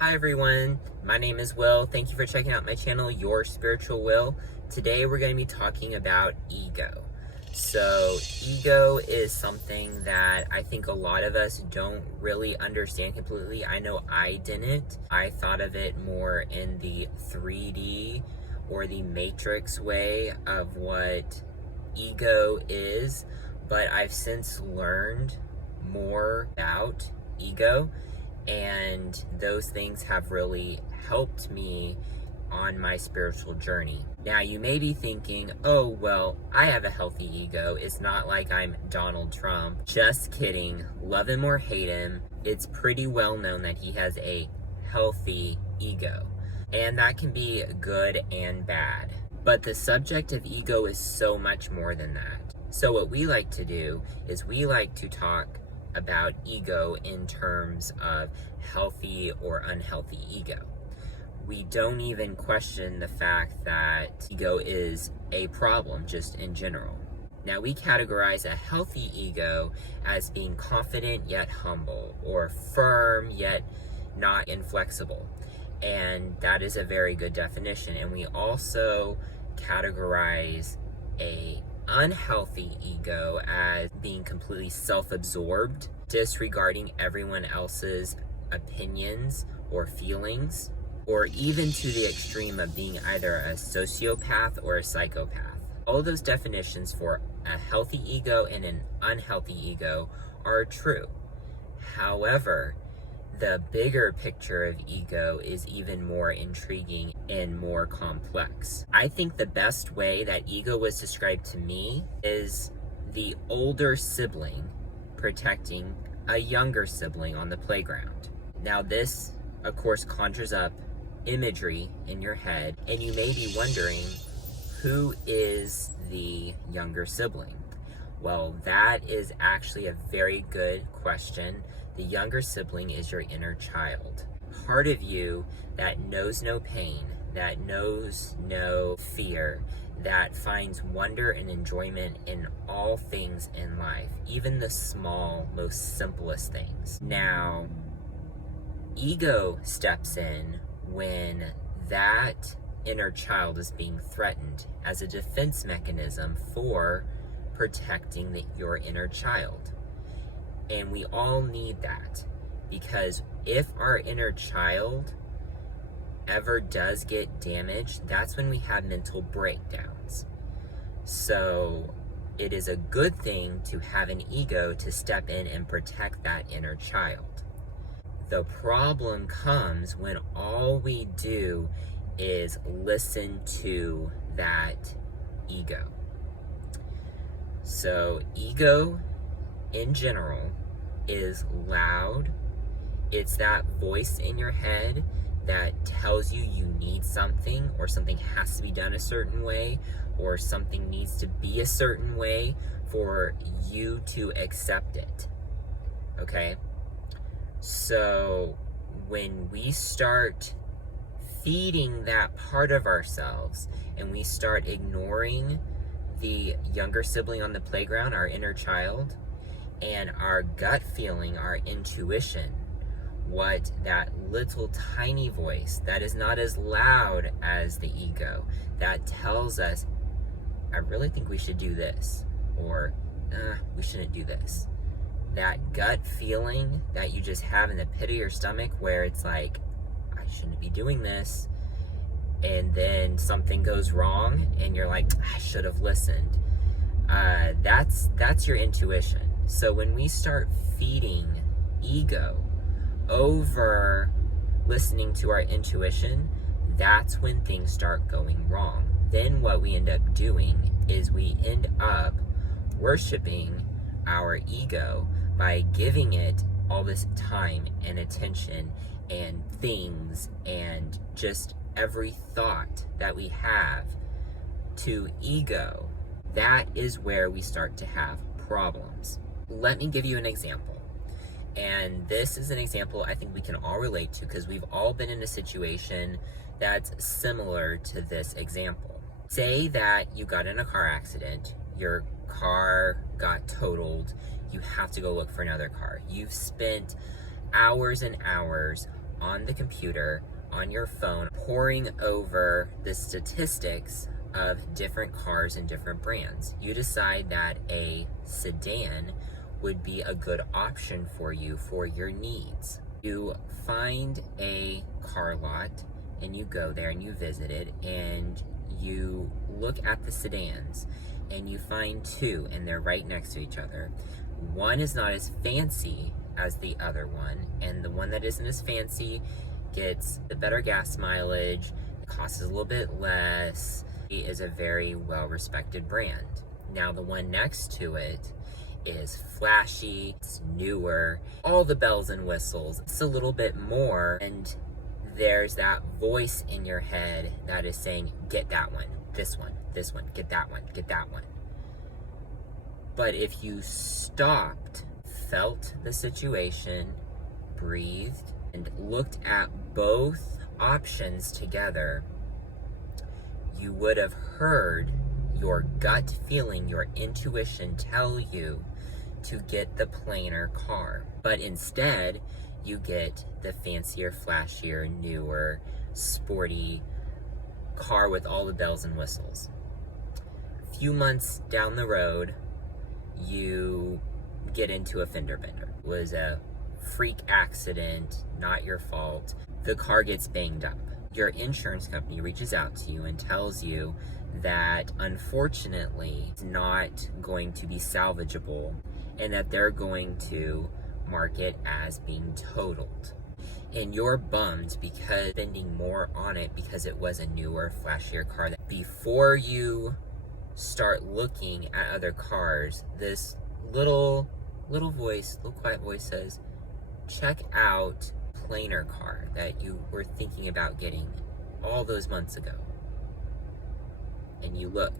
Hi everyone, my name is Will. Thank you for checking out my channel, Your Spiritual Will. Today we're going to be talking about ego. So, ego is something that I think a lot of us don't really understand completely. I know I didn't. I thought of it more in the 3D or the Matrix way of what ego is, but I've since learned more about ego, and those things have really helped me on my spiritual journey. Now, you may be thinking, oh, well, I have a healthy ego. It's not like I'm Donald Trump. Just kidding. Love him or hate him, it's pretty well known that he has a healthy ego. And that can be good and bad. But the subject of ego is so much more than that. So what we like to do is we like to talk about ego in terms of healthy or unhealthy ego. We don't even question the fact that ego is a problem just in general. Now, we categorize a healthy ego as being confident yet humble, or firm yet not inflexible. And that is a very good definition. And we also categorize a unhealthy ego as being completely self-absorbed, disregarding everyone else's opinions or feelings, or even to the extreme of being either a sociopath or a psychopath. All those definitions for a healthy ego and an unhealthy ego are true. However, the bigger picture of ego is even more intriguing and more complex. I think the best way that ego was described to me is the older sibling protecting a younger sibling on the playground. Now, this, of course, conjures up imagery in your head, and you may be wondering, who is the younger sibling? Well, that is actually a very good question. The younger sibling is your inner child. Part of you that knows no pain, that knows no fear, that finds wonder and enjoyment in all things in life, even the small, most simplest things. Now, ego steps in when that inner child is being threatened as a defense mechanism for protecting your inner child. And we all need that, because if our inner child ever does get damaged, that's when we have mental breakdowns. So it is a good thing to have an ego to step in and protect that inner child. The problem comes when all we do is listen to that ego. So ego in general is loud. It's that voice in your head that tells you you need something, or something has to be done a certain way, or something needs to be a certain way for you to accept it. Okay? So when we start feeding that part of ourselves and we start ignoring the younger sibling on the playground, our inner child, and our gut feeling, our intuition, what that little tiny voice that is not as loud as the ego, that tells us, I really think we should do this, or we shouldn't do this. That gut feeling that you just have in the pit of your stomach where it's like, I shouldn't be doing this, and then something goes wrong and you're like, I should have listened. That's your intuition. So when we start feeding ego over listening to our intuition, that's when things start going wrong. Then what we end up doing is we end up worshiping our ego by giving it all this time and attention and things and just every thought that we have to ego. That is where we start to have problems. Let me give you an example. And this is an example I think we can all relate to, because we've all been in a situation that's similar to this example. Say that you got in a car accident, your car got totaled, you have to go look for another car. You've spent hours and hours on the computer, on your phone, poring over the statistics of different cars and different brands. You decide that a sedan would be a good option for you for your needs. You find a car lot and you go there and you visit it and you look at the sedans and you find two and they're right next to each other. One is not as fancy as the other one, and the one that isn't as fancy gets the better gas mileage, costs a little bit less. It is a very well-respected brand. Now the one next to it is flashy, it's newer, all the bells and whistles. It's a little bit more, and there's that voice in your head that is saying, get that one, this one, get that one, get that one. But if you stopped, felt the situation, breathed, and looked at both options together, you would have heard your gut feeling, your intuition tell you to get the plainer car. But instead, you get the fancier, flashier, newer, sporty car with all the bells and whistles. A few months down the road, you get into a fender bender. It was a freak accident, not your fault. The car gets banged up. Your insurance company reaches out to you and tells you that unfortunately it's not going to be salvageable and that they're going to mark it as being totaled. And you're bummed because spending more on it because it was a newer, flashier car. Before you start looking at other cars, this little quiet voice says, check out plainer car that you were thinking about getting all those months ago. And you look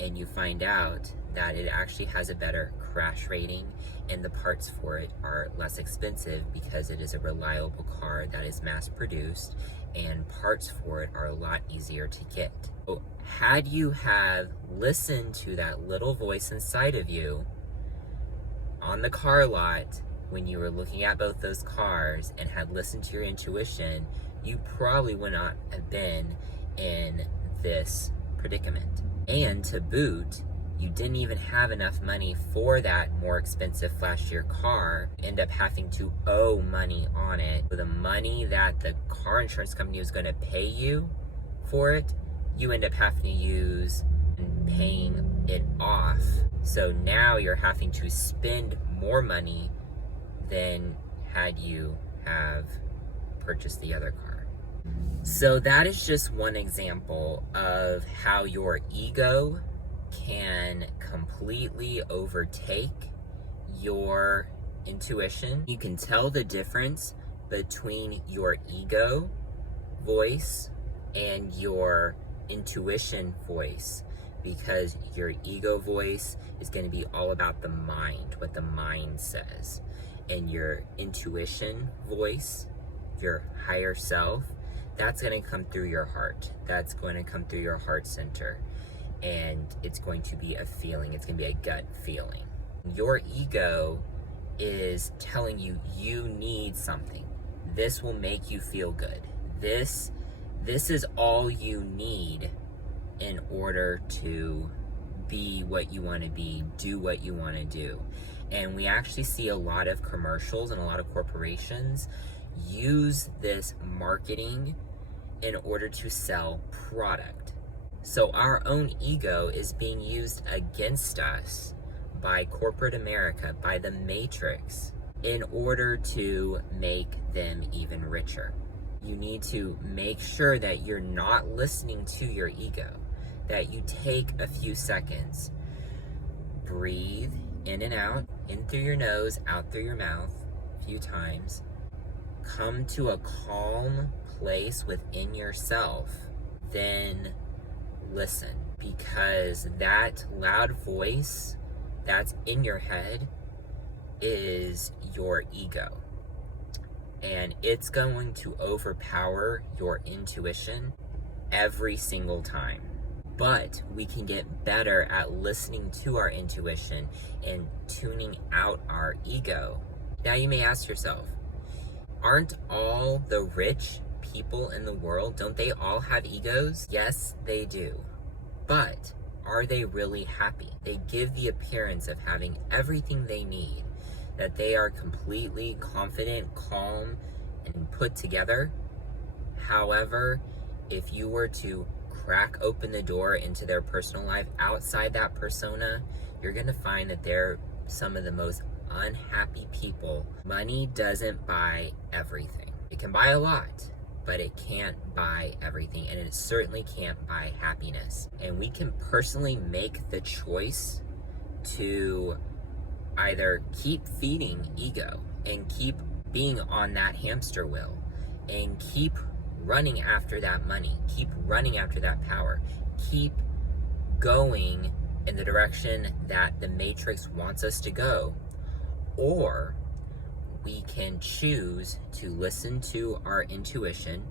and you find out that it actually has a better crash rating and the parts for it are less expensive because it is a reliable car that is mass produced and parts for it are a lot easier to get. So had you have listened to that little voice inside of you on the car lot when you were looking at both those cars and had listened to your intuition, you probably would not have been in this predicament. And to boot, you didn't even have enough money for that more expensive, flashier car, end up having to owe money on it. The money that the car insurance company was going to pay you for it, you end up having to use and paying it off. So now you're having to spend more money than had you have purchased the other car. So that is just one example of how your ego can completely overtake your intuition. You can tell the difference between your ego voice and your intuition voice, because your ego voice is going to be all about the mind, what the mind says, and your intuition voice, your higher self, that's going to come through your heart. That's going to come through your heart center. And it's going to be a feeling. It's going to be a gut feeling. Your ego is telling you you need something. This will make you feel good. This is all you need in order to be what you want to be, do what you want to do. And we actually see a lot of commercials and a lot of corporations use this marketing in order to sell product. So our own ego is being used against us by corporate America, by the Matrix, in order to make them even richer. You need to make sure that you're not listening to your ego, that you take a few seconds, breathe in and out, in through your nose, out through your mouth a few times, come to a calm place within yourself, then listen, because that loud voice that's in your head is your ego, and it's going to overpower your intuition every single time. But we can get better at listening to our intuition and tuning out our ego. Now you may ask yourself, Aren't all the rich people in the world, don't they all have egos? Yes, they do. But are they really happy? They give the appearance of having everything they need, that they are completely confident, calm, and put together. However, if you were to crack open the door into their personal life outside that persona, you're gonna find that they're some of the most unhappy people. Money doesn't buy everything. It can buy a lot, but it can't buy everything, and it certainly can't buy happiness. And we can personally make the choice to either keep feeding ego and keep being on that hamster wheel and keep running after that money, keep running after that power, keep going in the direction that the Matrix wants us to go. Or we can choose to listen to our intuition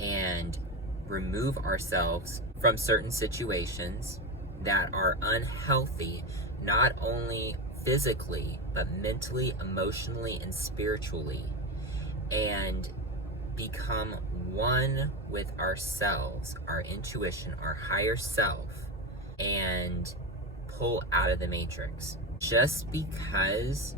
and remove ourselves from certain situations that are unhealthy, not only physically, but mentally, emotionally, and spiritually, and become one with ourselves, our intuition, our higher self, and pull out of the Matrix. Just because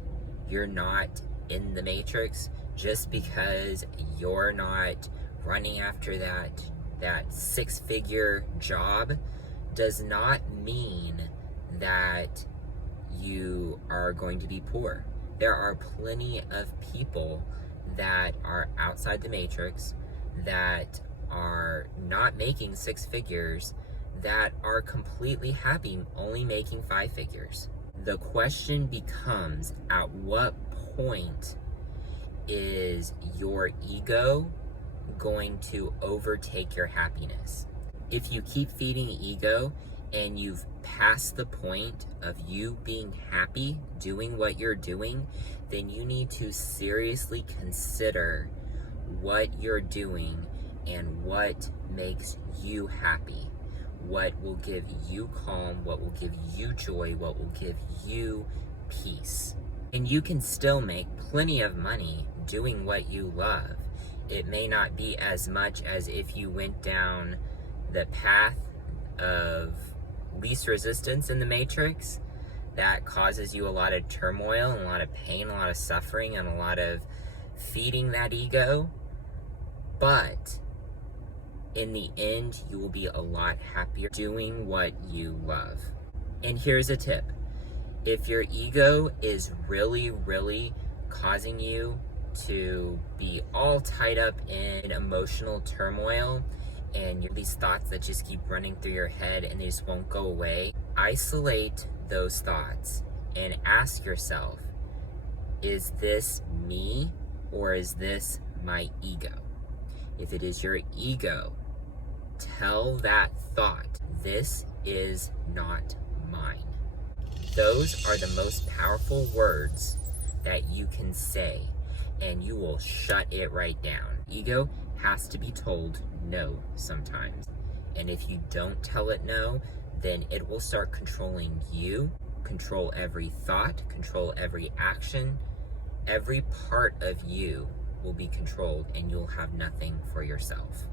you're not in the Matrix, just because you're not running after that six-figure job, does not mean that you are going to be poor. There are plenty of people that are outside the Matrix, that are not making six figures, that are completely happy only making five figures. The question becomes, at what point is your ego going to overtake your happiness? If you keep feeding ego and you've passed the point of you being happy doing what you're doing, then you need to seriously consider what you're doing and what makes you happy, what will give you calm, what will give you joy, what will give you peace. And you can still make plenty of money doing what you love. It may not be as much as if you went down the path of least resistance in the Matrix. That causes you a lot of turmoil and a lot of pain, a lot of suffering, and a lot of feeding that ego. But in the end, you will be a lot happier doing what you love. And here's a tip. If your ego is really, really causing you to be all tied up in emotional turmoil, and these thoughts that just keep running through your head and they just won't go away, isolate those thoughts and ask yourself, is this me or is this my ego? If it is your ego, tell that thought, this is not mine. Those are the most powerful words that you can say, and you will shut it right down. Ego has to be told no sometimes. And if you don't tell it no, then it will start controlling you, control every thought, control every action. Every part of you will be controlled and you'll have nothing for yourself.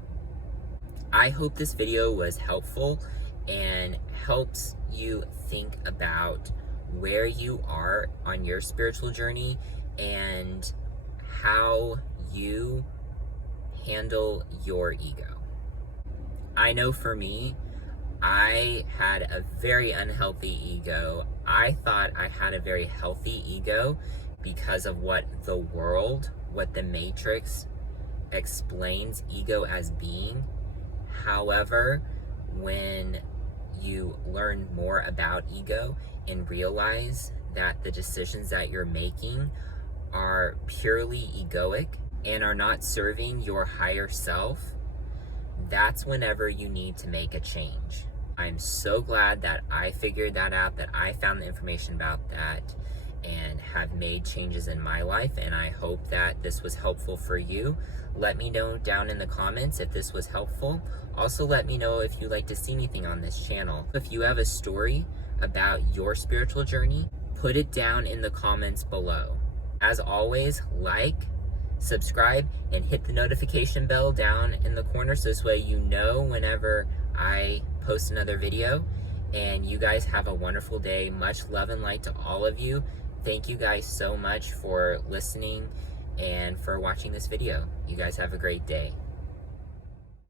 I hope this video was helpful and helps you think about where you are on your spiritual journey and how you handle your ego. I know for me, I had a very unhealthy ego. I thought I had a very healthy ego because of what the world, what the Matrix explains ego as being. However, when you learn more about ego and realize that the decisions that you're making are purely egoic and are not serving your higher self, that's whenever you need to make a change. I'm so glad that I figured that out, that I found the information about that and have made changes in my life, and I hope that this was helpful for you. Let me know down in the comments if this was helpful. Also, let me know if you'd like to see anything on this channel. If you have a story about your spiritual journey, put it down in the comments below. As always, like, subscribe and hit the notification bell down in the corner so this way you know whenever I post another video. And you guys have a wonderful day. Much love and light to all of you. Thank you guys so much for listening and for watching this video. You guys have a great day.